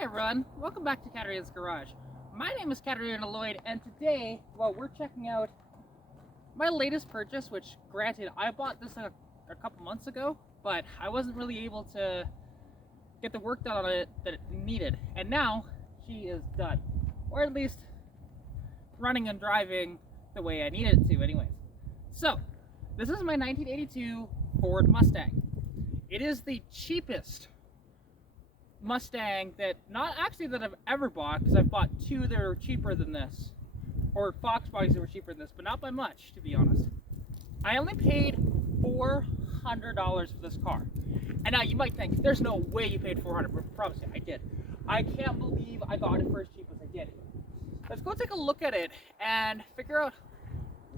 Hi everyone, welcome back to Katarina's Garage. My name is Katarina Lloyd, and today, well, we're checking out my latest purchase, which granted, I bought this a couple months ago, but I wasn't really able to get the work done on it that it needed. And now, she is done. Or at least, running and driving the way I needed it to anyways. So, this is my 1982 Ford Mustang. It is the cheapest Mustang that I've ever bought, because I've bought two that are cheaper than this, or Fox bodies that were cheaper than this, but not by much, to be honest. I only paid $400 for this car. And now you might think, there's no way you paid $400, but I promise you, I did. I can't believe I got it for as cheap as I did. Let's go take a look at it and figure out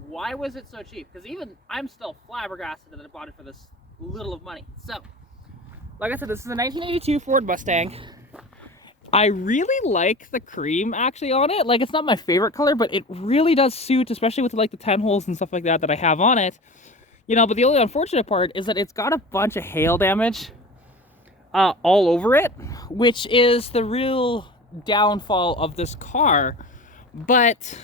why was it so cheap, because even I'm still flabbergasted that I bought it for this little of money. So, like I said, this is a 1982 Ford Mustang. I really like the cream actually on it. Like, it's not my favorite color, but it really does suit, especially with like the 10 holes and stuff like that I have on it. You know, but the only unfortunate part is that it's got a bunch of hail damage all over it, which is the real downfall of this car. But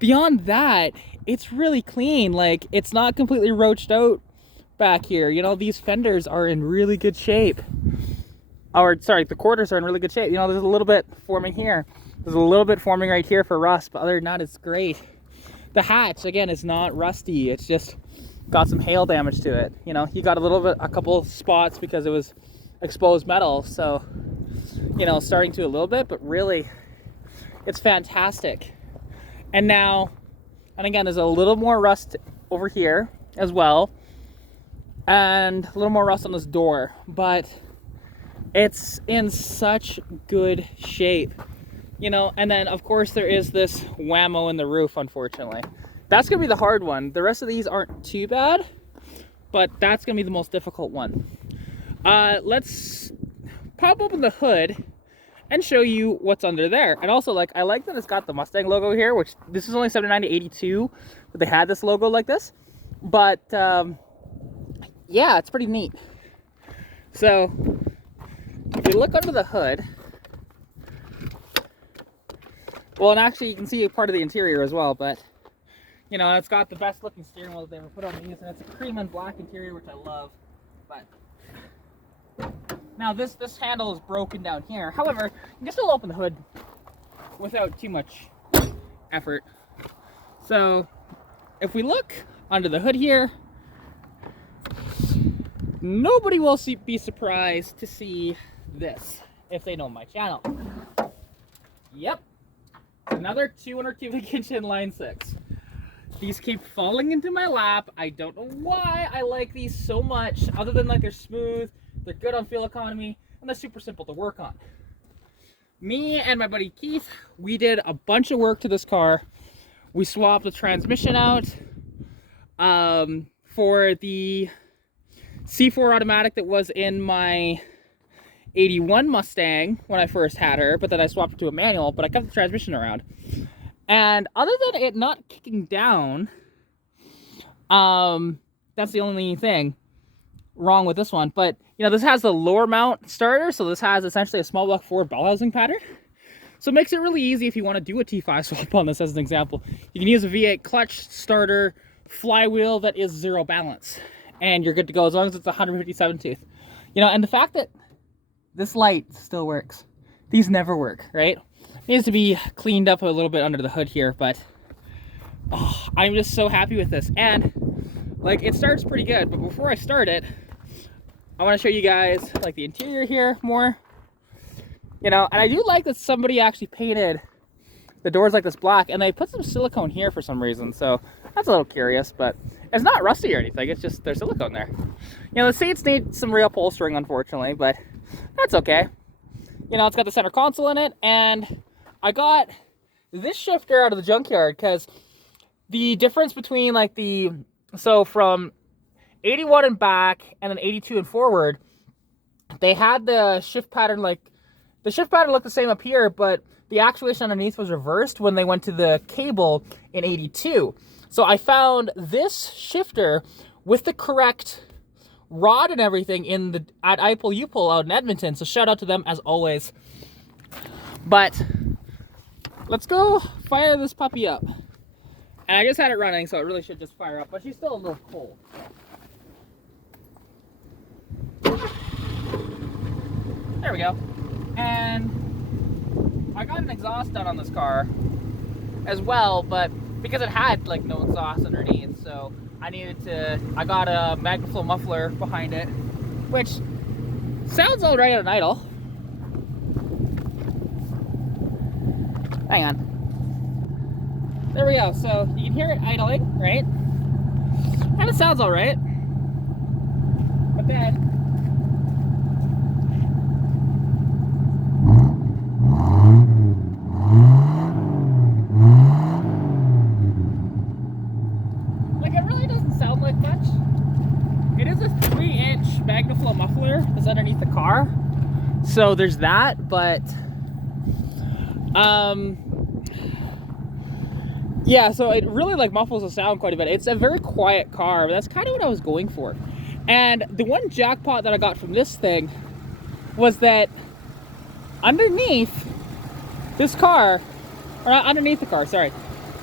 beyond that, it's really clean. Like, it's not completely roached out back here. You know, these fenders are in really good shape. Or sorry, the quarters are in really good shape. You know, there's a little bit forming here. There's a little bit forming right here for rust, but other than that, it's great. The hatch, again, is not rusty. It's just got some hail damage to it. You know, you got a couple spots because it was exposed metal. So, you know, starting to a little bit, but really, it's fantastic. And now, and again, there's a little more rust over here as well, and a little more rust on this door, but it's in such good shape, you know. And then of course there is this whammo in the roof, unfortunately. That's gonna be the hard one. The rest of these aren't too bad, but that's gonna be the most difficult one. Let's pop open the hood and show you what's under there. And also, like, I like that it's got the Mustang logo here, which this is only 79 to 82 that they had this logo like this, but yeah, it's pretty neat. So if you look under the hood, well, and actually you can see a part of the interior as well, but you know, it's got the best looking steering wheel that they ever put on these, and it's a cream and black interior, which I love. But now this handle is broken down here. However, you can still open the hood without too much effort. So if we look under the hood here, nobody will be surprised to see this if they know my channel. Yep, another 200 cubic inch inline 6. These keep falling into my lap. I don't know why I like these so much, other than like they're smooth, they're good on fuel economy, and they're super simple to work on. Me and my buddy Keith, we did a bunch of work to this car. We swapped the transmission out for the C4 automatic that was in my 81 Mustang when I first had her, but then I swapped it to a manual, but I kept the transmission around. And other than it not kicking down, that's the only thing wrong with this one. But, you know, this has the lower mount starter, so this has essentially a small block Ford bell housing pattern. So it makes it really easy if you want to do a T5 swap on this, as an example. You can use a V8 clutch starter flywheel that is zero balance, and you're good to go as long as it's 157 tooth. You know, and the fact that this light still works. These never work, right? It needs to be cleaned up a little bit under the hood here, but oh, I'm just so happy with this. And like, it starts pretty good, but before I start it, I want to show you guys like the interior here more. You know, and I do like that somebody actually painted the doors like this black, and they put some silicone here for some reason, so that's a little curious, but it's not rusty or anything. It's just there's silicone there. You know, the seats need some reupholstering, unfortunately, but that's okay. You know, it's got the center console in it, and I got this shifter out of the junkyard because the difference between like so from 81 and back and then 82 and forward, they had the shift pattern, like the shift pattern looked the same up here, but the actuation underneath was reversed when they went to the cable in 82. So I found this shifter with the correct rod and everything at I Pull You Pull out in Edmonton. So shout out to them as always. But let's go fire this puppy up. And I just had it running, so it really should just fire up, but she's still a little cold. There we go. And I got an exhaust done on this car as well, but because it had like no exhaust underneath, so I got a Magnaflow muffler behind it, which sounds all right at idle. Hang on. There we go. So you can hear it idling, right? And it sounds all right. But then it really doesn't sound like much. It is a 3-inch Magnaflow muffler that's underneath the car. So there's that, but yeah, so it really like muffles the sound quite a bit. It's a very quiet car, but that's kind of what I was going for. And the one jackpot that I got from this thing was that underneath this car, or not underneath the car, sorry.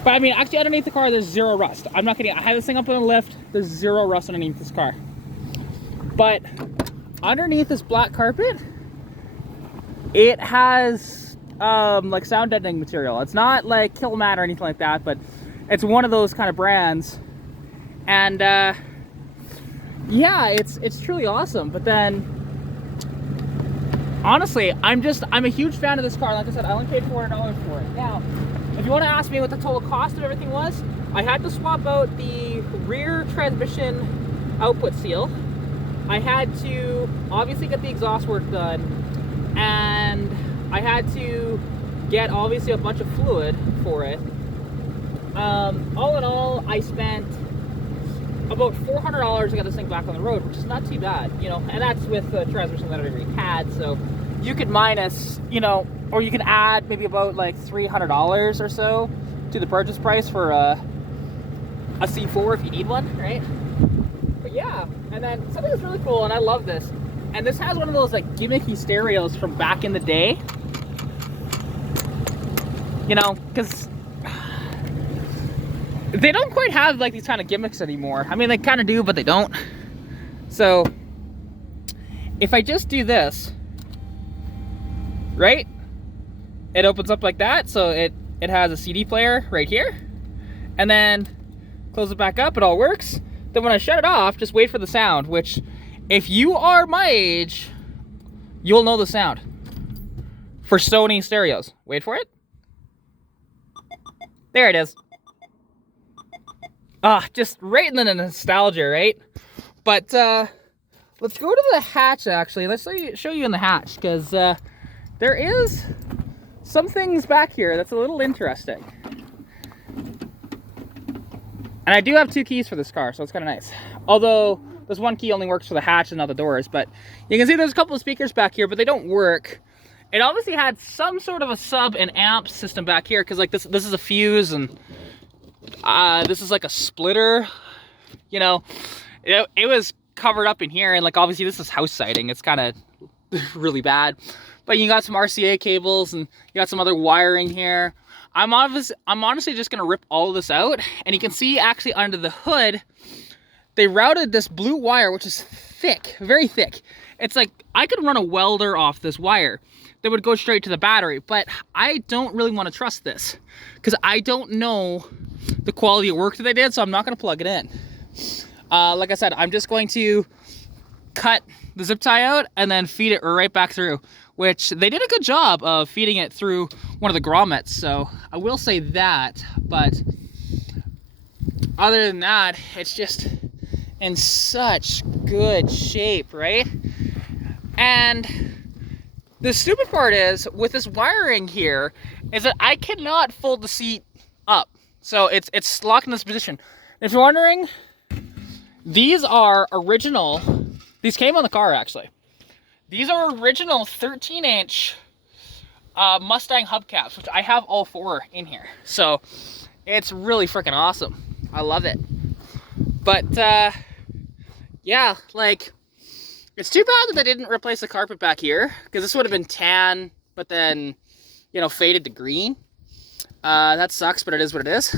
But I mean, actually underneath the car, there's zero rust. I'm not kidding. I had this thing up on the lift. There's zero rust underneath this car. But underneath this black carpet, it has like sound deadening material. It's not like Kill Mat or anything like that, but it's one of those kind of brands. And yeah, it's truly awesome. But then honestly, I'm a huge fan of this car. Like I said, I only paid $400 for it. Now, if you want to ask me what the total cost of everything was, I had to swap out the rear transmission output seal. I had to obviously get the exhaust work done, and I had to get obviously a bunch of fluid for it. All in all, I spent about $400 to get this thing back on the road, which is not too bad, you know, and that's with the transmission that I already had. So you could minus, you know, or you can add maybe about like $300 or so to the purchase price for a C4 if you need one, right? But yeah, and then something that's really cool, and I love this, and this has one of those like gimmicky stereos from back in the day, you know, because they don't quite have like these kind of gimmicks anymore. I mean, they kind of do, but they don't. So if I just do this, right, it opens up like that. So it has a CD player right here, and then close it back up, it all works. Then when I shut it off, just wait for the sound, which if you are my age, you'll know the sound for Sony stereos. Wait for it. There it is. Just right in the nostalgia, right? But let's go to the hatch, actually. Let's show you in the hatch, because there is some things back here that's a little interesting. And I do have 2 keys for this car, so it's kind of nice. Although this one key only works for the hatch and not the doors. But you can see there's a couple of speakers back here, but they don't work. It obviously had some sort of a sub and amp system back here, because like this is a fuse, and this is like a splitter. You know, it was covered up in here, and like obviously this is house siding. It's kind of really bad. But you got some RCA cables, and you got some other wiring here. I'm honestly just gonna rip all of this out, and you can see actually under the hood, they routed this blue wire, which is thick, very thick. It's like I could run a welder off this wire that would go straight to the battery, but I don't really want to trust this because I don't know the quality of work that they did, so I'm not gonna plug it in. Like I said, I'm just going to cut the zip tie out and then feed it right back through, which they did a good job of feeding it through one of the grommets, so I will say that. But other than that, it's just in such good shape, right? And the stupid part is, with this wiring here, is that I cannot fold the seat up. So it's locked in this position. If you're wondering, these are original. These came on the car, actually. These are original 13-inch Mustang hubcaps, which I have all 4 in here. So it's really freaking awesome. I love it. But yeah, like, it's too bad that they didn't replace the carpet back here, because this would have been tan, but then, you know, faded to green. That sucks, but it is what it is.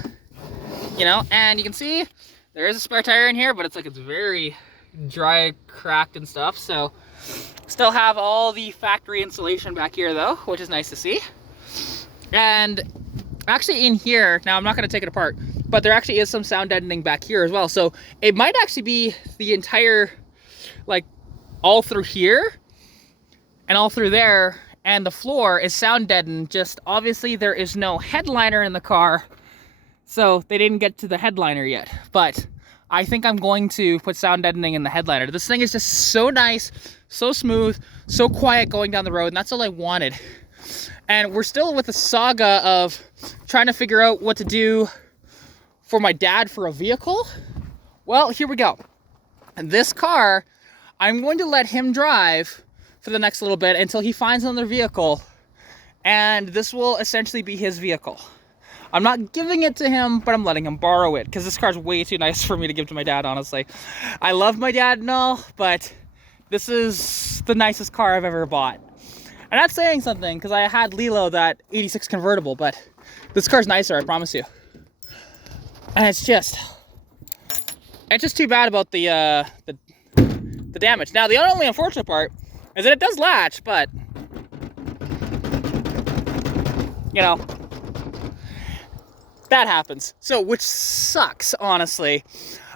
You know, and you can see there is a spare tire in here, but it's like it's very dry, cracked and stuff. So still have all the factory insulation back here though, which is nice to see. And actually in here, now I'm not going to take it apart, but there actually is some sound deadening back here as well. So it might actually be the entire, like, all through here and all through there, and the floor is sound deadened. Just obviously there is no headliner in the car, so they didn't get to the headliner yet. But I think I'm going to put sound deadening in the headliner. This thing is just so nice, so smooth, so quiet going down the road, and that's all I wanted. And we're still with the saga of trying to figure out what to do for my dad for a vehicle. Well, here we go. And this car, I'm going to let him drive for the next little bit until he finds another vehicle. And this will essentially be his vehicle. I'm not giving it to him, but I'm letting him borrow it, because this car's way too nice for me to give to my dad, honestly. I love my dad and all, but this is the nicest car I've ever bought. And that's saying something, because I had Lilo, that 86 convertible, but this car's nicer, I promise you. And it's just too bad about the damage. Now, the only unfortunate part is that it does latch, but, you know, that happens. So, which sucks, honestly.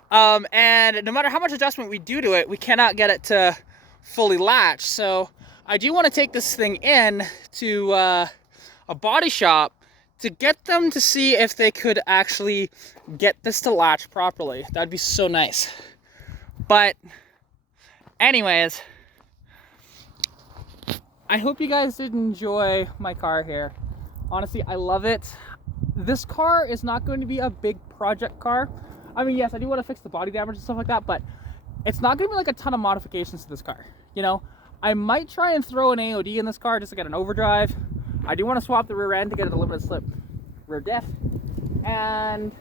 And no matter how much adjustment we do to it, we cannot get it to fully latch. So I do want to take this thing in to a body shop to get them to see if they could actually get this to latch properly. That'd be so nice. But anyways, I hope you guys did enjoy my car here. Honestly, I love it. This car is not going to be a big project car. I mean, yes, I do want to fix the body damage and stuff like that, but it's not going to be like a ton of modifications to this car. You know, I might try and throw an AOD in this car just to get an overdrive. I do want to swap the rear end to get a limited slip rear diff. And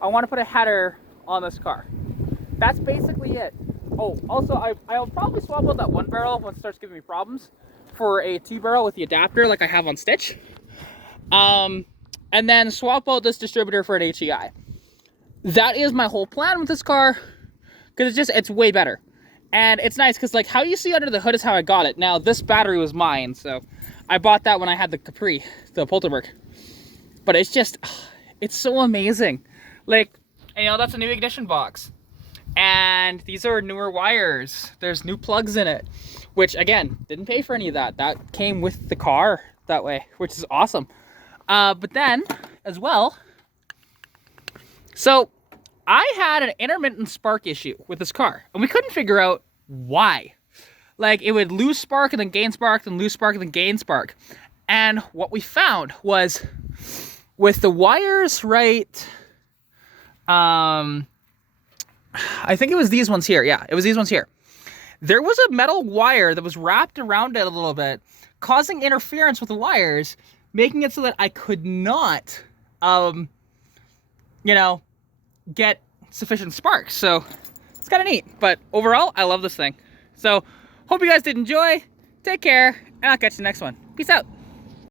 I want to put a header on this car. That's basically it. Oh, also, I'll probably swap out that one barrel once it starts giving me problems for a 2-barrel with the adapter like I have on Stitch. And then swap out this distributor for an HEI. That is my whole plan with this car, because it's way better. And it's nice because, like, how you see under the hood is how I got it. Now, this battery was mine, so I bought that when I had the Capri, the Polterberg. But it's just, it's so amazing. Like, you know, that's a new ignition box. And these are newer wires. There's new plugs in it, which, again, didn't pay for any of that. That came with the car that way, which is awesome. But then, as well, so I had an intermittent spark issue with this car, and we couldn't figure out why. Like, it would lose spark and then gain spark, then lose spark and then gain spark. And what we found was, with the wires right, I think it was these ones here. Yeah, it was these ones here. There was a metal wire that was wrapped around it a little bit, causing interference with the wires, making it so that I could not, you know, get sufficient sparks. So it's kind of neat. But overall, I love this thing. So hope you guys did enjoy. Take care, and I'll catch you next one. Peace out.